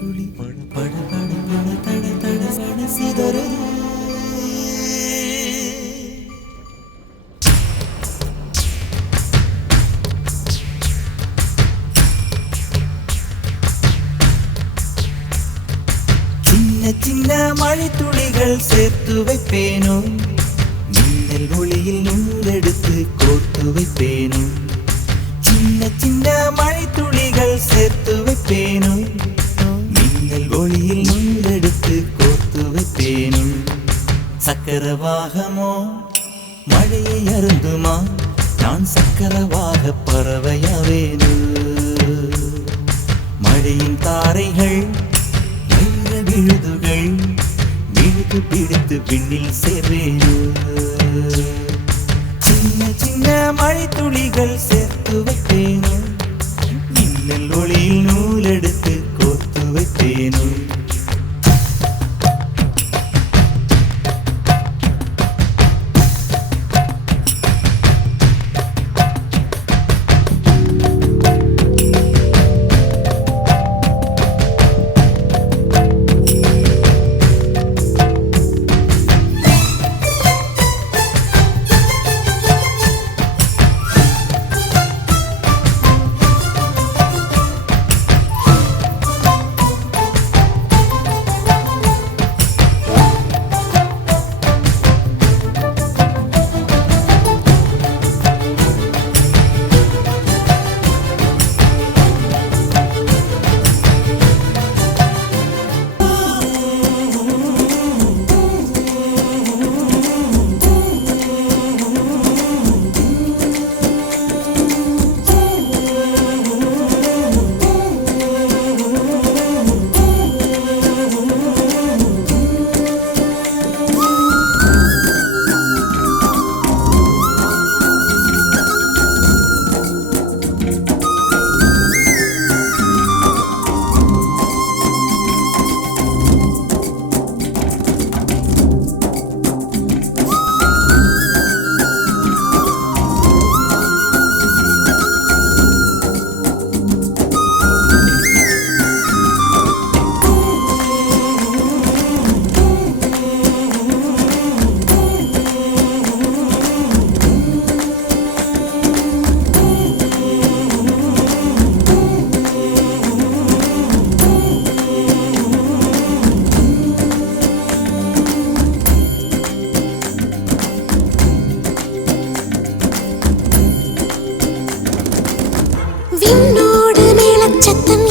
துளி பட பட பட பட தட தட சட சிதறுது. சின்ன சின்ன மழை துளிகள் சேர்த்து வைப்பேனோ, மின்னல் ஒளியில் நூலெடுத்து கோர்த்து வைப்பேனோ. சின்ன சின்ன மழை துளிகள் சேர்த்து வைப்பேனோ, மின்னல் ஒளியில் நூலெடுத்து கோர்த்து வைப்பேனோ. சக்கரவாகமோ மழையை அருந்துமா, நான் சக்கரவாக பறவையாவேனோ. மழையின் தாரைகள் விழுதுகள் விழுது பிடித்து விண்ணில் சேர்வேனோ. சின்ன சின்ன மழை துளிகள் சேர்த்து வைப்பேனோ, மின்னல் ஒளியில் நூலெடுத்து கோர்த்து வைப்பேனோ. விண்ணோடு மேளச்சத்தம்